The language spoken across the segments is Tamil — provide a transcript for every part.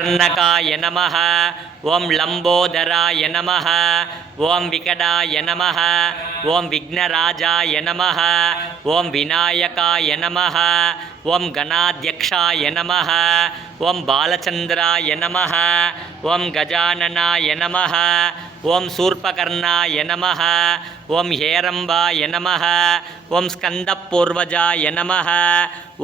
कर्णकाय नमः ओं लंबोदराय नमः ओं विकटाय नमः ओं विघ्नराजाय नमः ओं विनायकाय नमः ओं गणाध्यक्षाय नमः ओं बालचंद्राय नमः ओं गजाननाय नमः ओं शूर्पकर्णाय नमः ओं हेरंबाय नमः ओं स्कंदपूर्वजाय नमः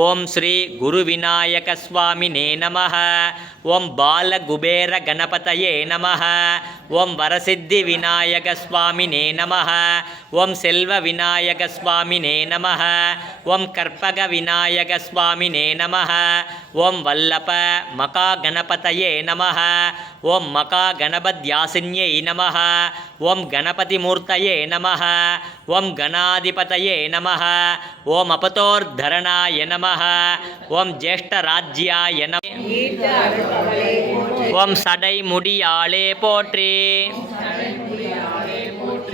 ओं श्री गुरुविनायक स्वामिने नमः ओं बालकुबेर गणपतये नमः ओं वरसिद्धि विनायक स्वामिने नमः ओं सेल्व विनायक स्वामिने नमः ओं कर्पग विनायक स्वामिने नमः ओं वल्लभ मका गणपतये नमः ओं मका गणपद्यासिन्यै नमः ओं गणपतिमूर्तये नमः ओं गणाधिपतये नमः ओं अपतोर्धरणाय नमः ओं ज्येष्ठराज्याय नमः ओं सடைமுடியாளே போற்றி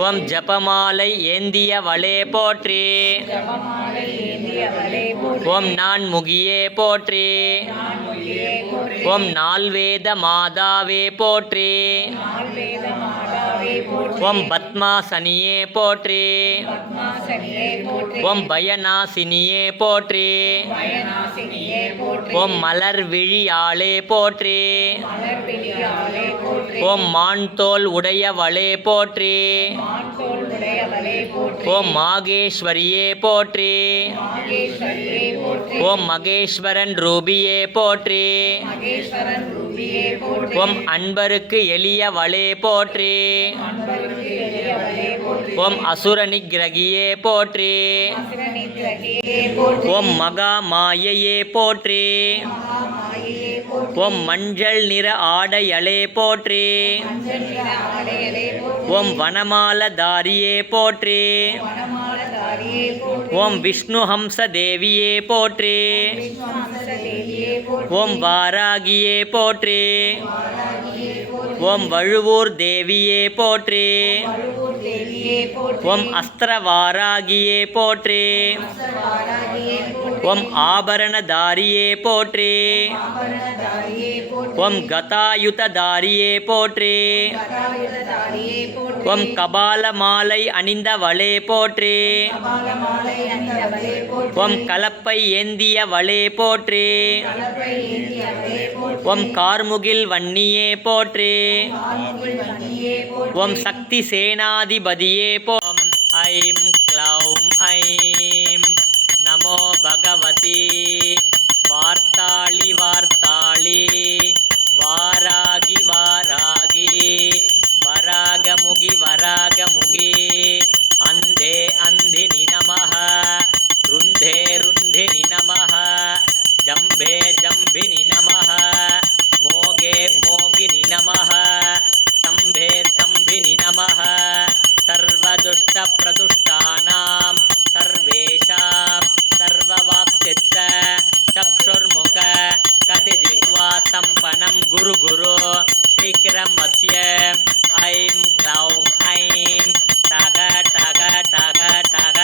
ஓம் ஜபமாலை ஏந்தியவளே போற்றி ஓம் நான்முகியே போற்றி ஓம் நால்வேத மாதாவே போற்றி ஓம் பத்மாசனியே போற்றி ஓம் பயநாசினியே போற்றி ஓம் மலர் விழியாளே போற்றி ஓம் மான்தோல் உடையவளே போற்றி ஓம் மாகேஸ்வரியே போற்றி ஓம் மகேஸ்வரன் ரூபியே போற்றி ஓம் அன்பருக்கு எளியவளே போற்றி ஓம் அசுர நிகிரகியே போற்றி ஓம் மகா மாயையே போற்றி ஓம் மஞ்சள் நிற ஆடையளே போற்றி ஓம் வனமாலதாரியே போற்றி ஓம் விஷ்ணு ஹம்ச தேவியே போற்றி ஓம் வாராகியே போற்றி ஓம் வழுவூர் தேவியே போற்றி ஓம் அஸ்திரவாராகியே போற்றி ஓம் ஆபரணதாரியே போற்றி ஓம் கதாயுததாரியே போற்றி ஓம் கபால மாலை அணிந்தவளே போற்றி ஓம் கலப்பை ஏந்தியவளே போற்றி ஓம் கார்முகில் வன்னியே போற்றி ஓம் சக்தி சேனாதிபதியே போம் ஐம் க்ளௌம் ஐம் நமோ பகவதி வார்த்தாளி வார்த்தாளி வாராகி வாராகி வராகமுகி வராகமுகி அந்தே அந்தினி நமः ருந்தே ருந்தினி நமः ஜம்பே ஜம்பினி நமः மோகே மோகினி நமः சம்பே சம்பினி நமः சர்வதுஷ்ட பிரதுஷ்டானாம் சர்வேஷாம் சர்வவாக்சித்த சக்ஷுர்முக கதிஜிஹ்வா சம்பனம் குரு குரு சீக்கிரம் வஸ்ய ஐம் க்ளௌம் ஐம் டக டக டக டக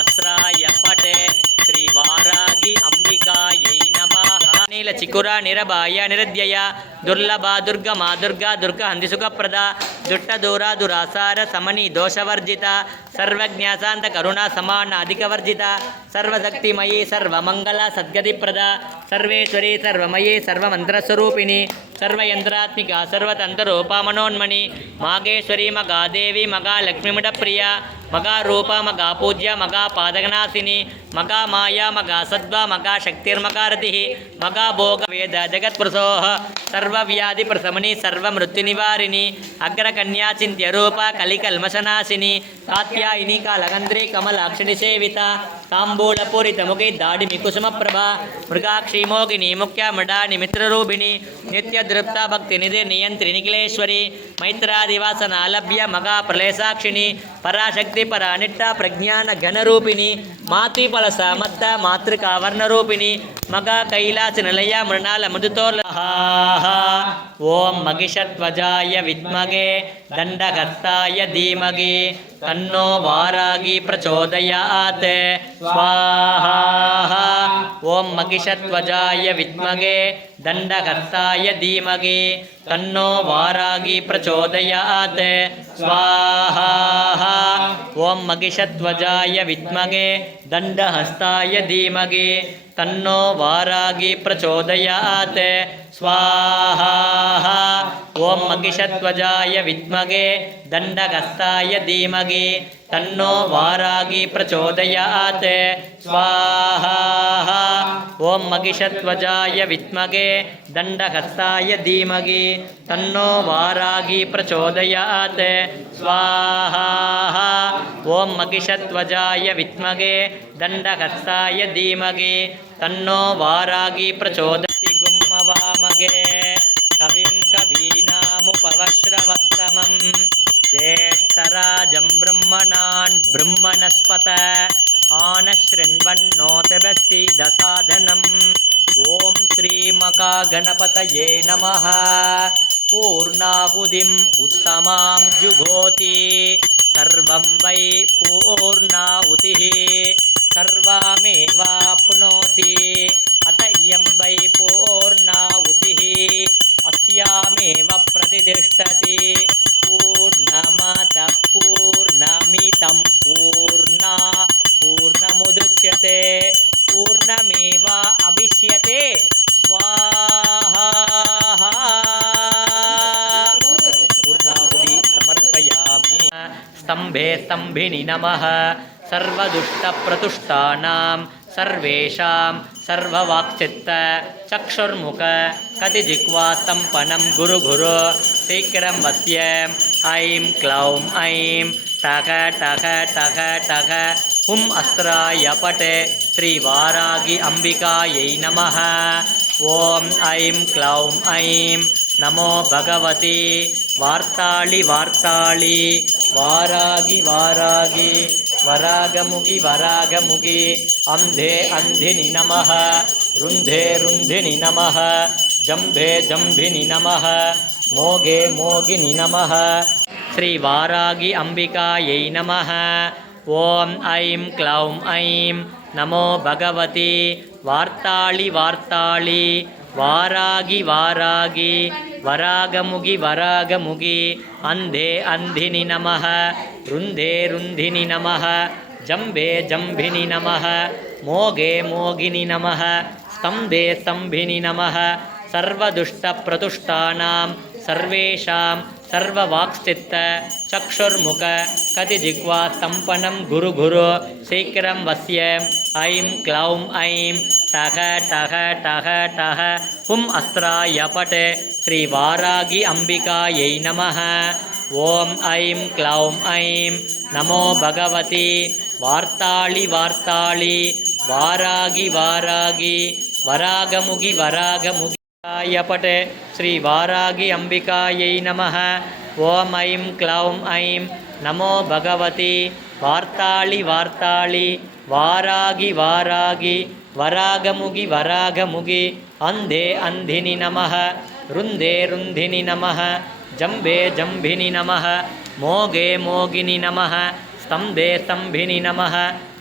அஸ்ராய படே ஸ்ரீ வாராகி அம்பிகாயை நமः நீல சிக்குரா நிரபாய நிரத்யய துர்லபா துர்கமா துர்கா துர்க ஹந்தி சுகப்பிரதா துட்ட தூரா துராசார சமணி தோஷவர்ஜிதா சர்வஜ்ஞா சாந்த கருணா சமான அதிகவர்ஜிதா சர்வசக்திமயி சர்வமங்கல சத்கதிப்பிரதா சர்வேஸ்வரி சர்வமயி சர்வமந்திரஸ்வரூபிணி சர்வயந்திராத்மிகா சர்வதந்திரூபா மனோன்மணி மாகேஸ்வரி மகாதேவி மகாலக்ஷ்மிமிடப்பிரியா மகாரூபா மகாபூஜ்யா மகாபாதகநாசினி மகாமாயா மகாசத்வா மகாசக்திர்மகாரதிः மகாபோக வேத ஜகத்பிரசோः சர்வவியாதிபிரசமனி சர்வமிருத்யுநிவாரிணி அக்ரகன்யா சிந்தியரூபா கலிகல்மஷநாசினி காத்யாயினி காலகந்திரி கமலாக்ஷிணி சேவிதா தாம்பூலபூரிதமுகை தாடிமி குசுமப்பிரபா மிருகாட்சி மோகினி முக்கிய மிடானி மித்ரரூபிணி நித்யதிருப்தா பக்திநிதி நியந்திரி நிகிலேஸ்வரி மைத்ராதிவாசனாலப்ய மகாபிரளயசாட்சிணி பராசக்தி பரானிட்டா பிரஜான கணரூபிணி మాతృఫల సమత్త మాతృకా వర్ణరూపిణి మగా కైలాస నిలయ మృణాల మృదుతోర్ల ఓం మగిషధ్వజాయ విద్మగే దండహస్తాయ ధీమగి తన్నో వారాగి ప్రచోదయాత్ స్వాహా ఓం మగిషధ్వజాయ విద్మగే దండహస్తాయ ధీమగి తన్నో వారాగి ప్రచోదయాత్ స్వాహా ఓం మగిషధ్వజాయ విద్మగే దండహస్తాయ ధీమగి తన్నో వారాగి ప్రచోదయాత్ స్వాహా ఓం మగిషధ్వజాయ విద్మగే దండహస్తాయ ధీమగి తన్నో వారాగి ప్రచోదయాత్ స్వాహా ఓం మగిషధ్వజాయ విద్మగే దండహస్తాయ ధీమగి తన్నో వారాగి ప్రచోదయాత్ స్వాహా ఓం మగిషధ్వజాయ విద్మగే దండహస్తాయ ధీమగి తన్నో వారాగి ప్రచోదయాత్ గుమ్మవామగే కవిం కవీనాముపవశ్రవత్తమం జ్యేష్ఠరాజం బ్రహ్మణాన్ బ్రహ్మణస్పత ఆనశృణ్వన్నోతిభిస్సిద్ధసాధనం ఓం శ్రీమకాగణపతయే నమః పూర్ణాహుతిం ఉత్తమాం జుఘోతి సర్వం వై పూర్ణాహుతిః సర్వమేవాప్నోతి అత ఇయం వై పూర్ణాహుతిః అస్యామేవ ప్రతిష్ఠతి పూర్ణమతః పూర్ణమిదం పూర్ణముదచ్యతే పూర్ణమేవ అవిష్యతే స్వాహా పూర్ణాహుతి సమర్పయామి स्तंभे स्तंभिनि नमः सर्वदुष्टप्रतुष्टानां सर्वेषां सर्ववाक्चित्त चक्षुर्मुख कतिजिह्वा स्तम्भनं गुरु गुरु शीघ्रं वस्य ऐं क्लौं ऐं टक टक टक टक हुं अस्त्राय पटे श्रीवारागी अंबिकायै नमः ओं ऐं क्लौं ऐं नमो भगवती वार्ताळि वार्ताळि वारागी वारागी वरागमुखि वरागमुखि अंधे अंधिनि नमः रुन्धे रुन्धिनि नमः जम्भे जम्भिनि नमः मोगे मोगिनि नमः श्रीवारागी अंबिकायै नमः ओं ऐं क्लौं ऐं नमो भगवती वार्ताळि वार्ताळि वारागी वारागी वरागमुखि वरागमुखि अंधे अंधिनि नमः रुन्धे रुन्धिनि नमः जम्भे जम्भिनि नमः मोगे मोगिनि नमः स्तम्भे स्तम्भिनि नमः सर्वदुष्टप्रतुष्टानां सर्वेषां सर्ववाक्स्थित चक्षुर्मुख कतिजिह्वा स्तम्भनं गुरु गुरु शीघ्रं वस्य ऐं क्लौं ऐं टह टह टह टह हुं अस्त्राय पटे श्रीवारागी अंबिकायै नमः ओं ऐं क्लौं ऐं नमो भगवती वार्ताळि वार्ताळि वारागी वारागी वरागमुखि वरागमुखि पटे श्रीवारागी अंबिकायै नमः ओं ऐं क्लौं ऐं नमो भगवती वार्ताळि वार्ताळि वारागी वारागी वरागमुखि वरागमुखि अंधे अंधिनि नमः रुन्धे रुन्धिनि नमः जम्भे जम्भिनि नमः मोगे मोगिनि नमः स्तम्भे स्तम्भिनि नमः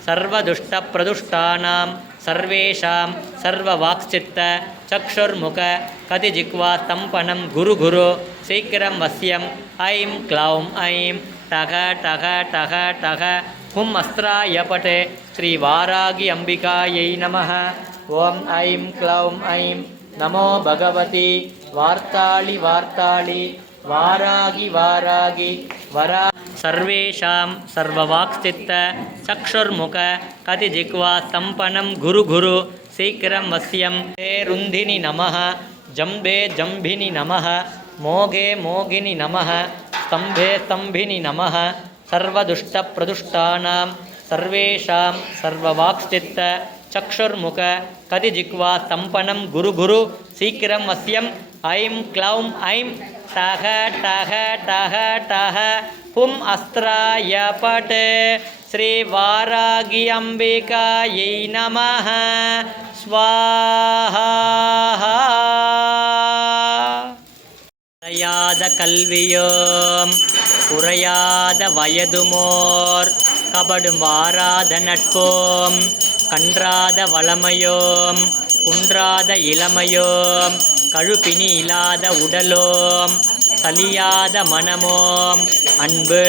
सर्वदुष्टप्रतुष्टानां सर्वेषां सर्ववाक्स्थित चक्षुर्मुख कतिजिह्वा स्तम्भनं गुरु गुरु शीघ्रं वस्यं ऐं क्लौं ऐं टह टह टह टह हुं अस्त्राय पटे श्रीवारागी अंबिकायै नमः ओं ऐं क्लौं ऐं नमो भगवती वार्ताळि वार्ताळि वारागी वारागी वरा सर्वेषां सर्ववाक्स्थित चक्षुर्मुख कतिजिह्वा स्तम्भनं गुरु गुरु शीघ्रं वस्यं ते रुन्धिनि नमः जम्भे जम्भिनि नमः मोगे मोगिनि नमः स्तम्भे स्तम्भिनि नमः सर्वदुष्टप्रतुष्टानां सर्वेषां सर्ववाक्स्थित चक्षुर्मुख कतिजिह्वा स्तम्भनं गुरु गुरु शीघ्रं वस्यं ऐं क्लौं ऐं டக டக டக டக ஹும் அஸ்திராய பட். ஸ்ரீ வாராகி அம்பிகாயை நமஹ. ஸ்வாஹா. குறையாத கல்வியோம் குறையாத வயதுமோர் கபடும் வாராத நட்போம் கன்றாத வளமையோம் குன்றாத இளமையோம் கழுப்பினி இல்லாத உடலோம் சலியாத மனமோம் அன்பு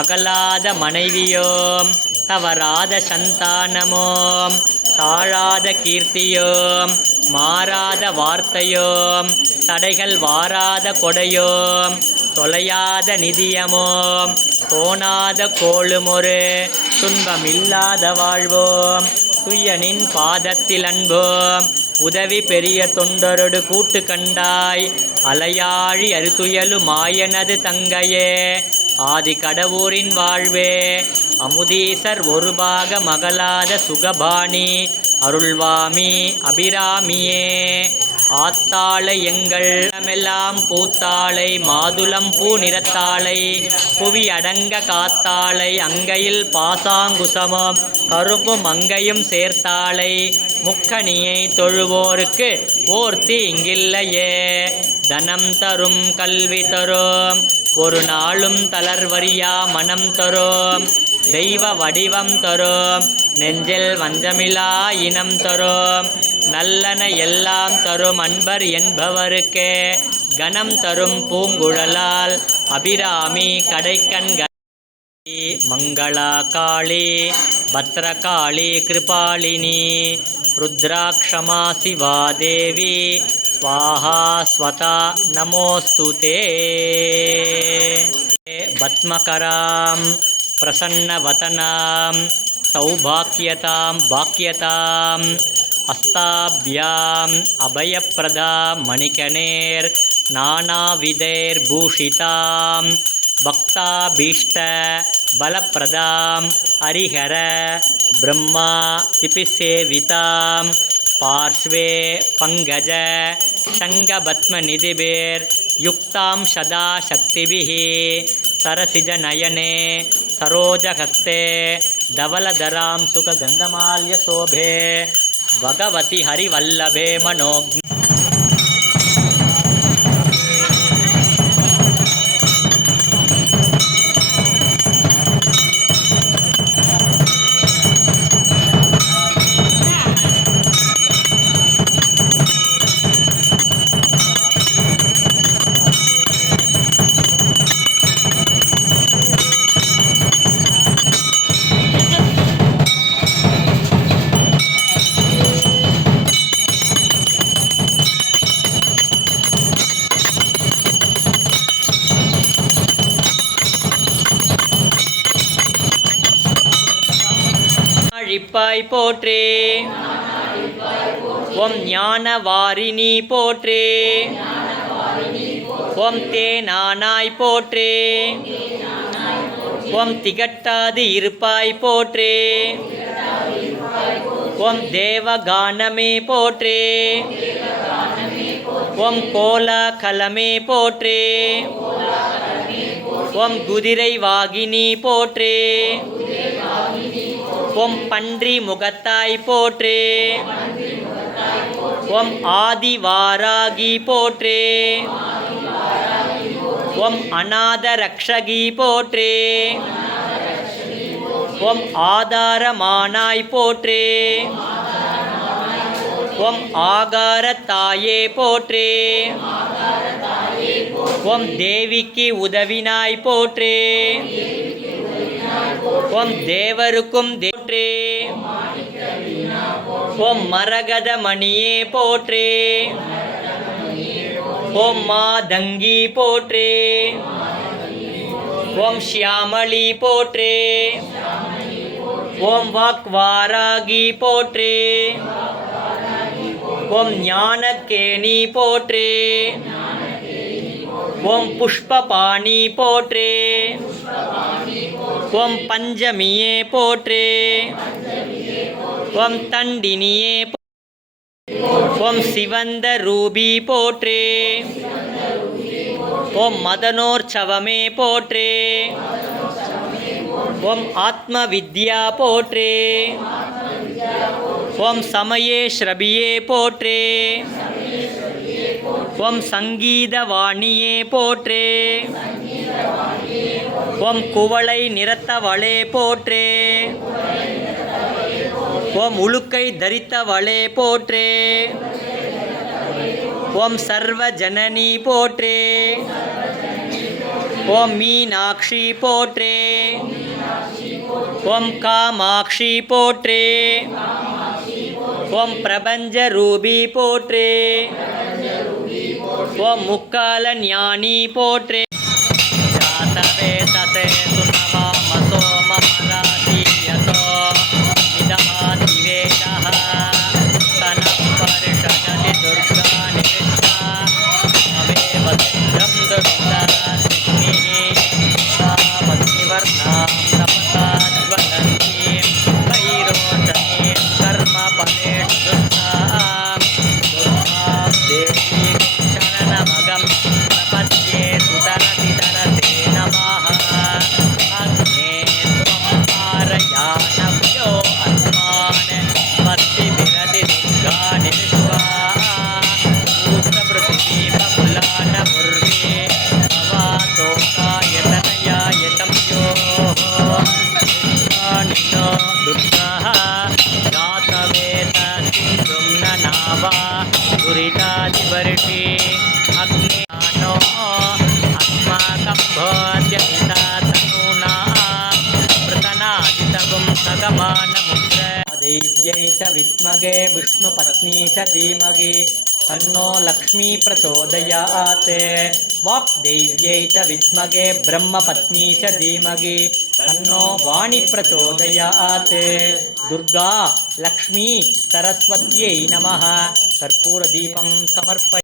அகலாத மனைவியோம் தவறாத சந்தானமோம் தாழாத கீர்த்தியோம் மாறாத வார்த்தையோம் தடைகள் வாராத கொடையோம் தொலையாத நிதியமோம் தோணாத கோளுமொரு துன்பமில்லாத வாழ்வோம் துய்யனின் பாதத்தில் அன்போம் உதவி பெரிய தொண்டரொடு கூட்டு கண்டாய் அலையாழி அறுதுயலு மாயனது தங்கையே ஆதி கடவுரின் வாழ்வே அமுதீசர் ஒரு பாக மகளாத சுகபாணி அருள்வாமி அபிராமியே. ஆத்தாளை எங்கள் மெல்லாம் பூத்தாளை மாதுளம் பூ நிறத்தாளை புவி அடங்க காத்தாளை அங்கையில் பாசாங்குசமும் கருப்பு மங்கையும் சேர்த்தாளை முக்கணியை தொழுவோருக்கு ஓர்த்தி இங்கில்லையே. தனம் தரும் கல்வி தரும் ஒரு நாளும் தளர்வரியா மனம் தரும் தெய்வ வடிவம் தரும் நெஞ்சில் வஞ்சமிலா இனம் தரும் நல்லன எல்லாம் தரும் அன்பர் என்பவருக்கே கணம் தரும் பூங்குழலால் அபிராமி கடைக்கண் மங்களா காளி பத்ரகாளி கிருபாலினி ருத்ராக்ஷமா சிவா தேவி ஸ்வாஹா ஸ்வதா நமோஸ்துதே. பத்மகராம் பிரசன்னவதனாம் சௌபாக்கியதாம் பாக்கியதாம் அஸ்தாபியாம் அபயப்பிரதா மணிகணேர் நானாவிதைர்பூஷிதாம் பக்தாபீஷ்ட பலப்பிரதாம் ஹரிஹர பிரம்மா திபிசேவிதாம் பார்ஸ்வே பங்கஜ சங்கபத்மநிதிபிர் யுக்தாம் சதா சக்திபிஹி சரசிஜ நயனே சரோஜஹஸ்தே தவலதராம் சுககந்தமால்ய சோபே பகவதி ஹரிவல்லபே மனோக்ஞ. ழிப்பாய் போற்றே ஓம் ஞானவாரிணி போற்றே ஓம் தேனானாய் போற்றே ஓம் திகட்டாது இருப்பாய் போற்றே ஓம் தேவகானமே போற்றே ஓம் கோலாகலமே போற்றே ஓம் குதிரை வாகினி போற்றே ஓம் பன்றி முகத்தாய் போற்றே ஓம் ஆதிவாராகி போற்றே ஓம் அநாத ரக்ஷகி போற்றே ஓம் ஆதாரமானாய் போற்றே ஓம் ஆகாரத்தாயே போற்றே ஓம் தேவிக்கு உதவினாய் போற்றே ஓம் தேவருக்கும் போற்றே ஓம் மரகத மணியே போற்றே ஓம் மாதங்கி போற்றே ஓம் ஷியாமளி போற்றே ஓம் வாக்வாராகி போற்றே ஓம் ஞானக்கேணி போற்றே ஓம் புஷ்பபாணி போற்றே ஓம் பஞ்சமியே போற்றே ஓம் தண்டினியே ஓம் சிவந்த ரூபி போற்றே ஓம் மதனோற்சவமே போற்றி. ஓம் ஆத்ம வித்யா போற்றி. ஓம் சமயே ஸ்ரபியே போற்றி. ஓம் சங்கீதவாணியே போற்றி. ஓம் குவளை நிறத்தவளே போற்றி. ஓம் உலுக்கை தரித்தவளே போற்றி. ஓம் சர்வ ஜனனி போற்றி. ஓம் மீனாட்சி போற்றி. ஓம் காமாட்சி போற்றி. ஓம் பிரபஞ்ச ரூபி போற்றி. ஓம் முக்கால ஞானி போற்றி. ஜாதவே தசே சுனவாமசோ மமராதீயசோ விதமாதி வேதः தனः பரிஷஜதி துர்கா நிவிஷ்டா அவேவ சித்தம் துர்காத்மிஹ சாமத்னிவர்ணாம் தபசாத்வதந்தீம் வைரோச்சனீம் கர்ம பலேஷு துஷ்டாம் துர்காம் தேவீம் சரணமகம் பிரபத்யே சுதரதிதரதே நமः. அக்னே த்வம் ஆரயானவ்யோ அஸ்மான் பத்திபிரதி துர்காணி விஸ்வா பூதபிருத்திவி பகுலான முர்வே அவாதோகாயதனயாய தம்யோः விஸ்வாணினோ துர்காः ஜாதவேத சிந்தும் நநாவா துரிதாதிபர்ஷி அக்னியானோ அஸ்மாகம் போத்யமிதா தனூனாம் பிரதனாதிதகும் சகமானமுத்ர தேவ்யை ச வித்மகே விஷ்ணுபத்னி ச தீமகி தன்னோ லக்ஷ்மீ பிரச்சோதயாத். வாக்தேவ்யை ச வித்மகே பிரம்மபத்னி ச தீமகி தன்னோ வாணி பிரச்சோதயாத். துர்கா லக்ஷ்மீ சரஸ்வத்யை நமः. கற்பூர தீபம் சமர்ப்ப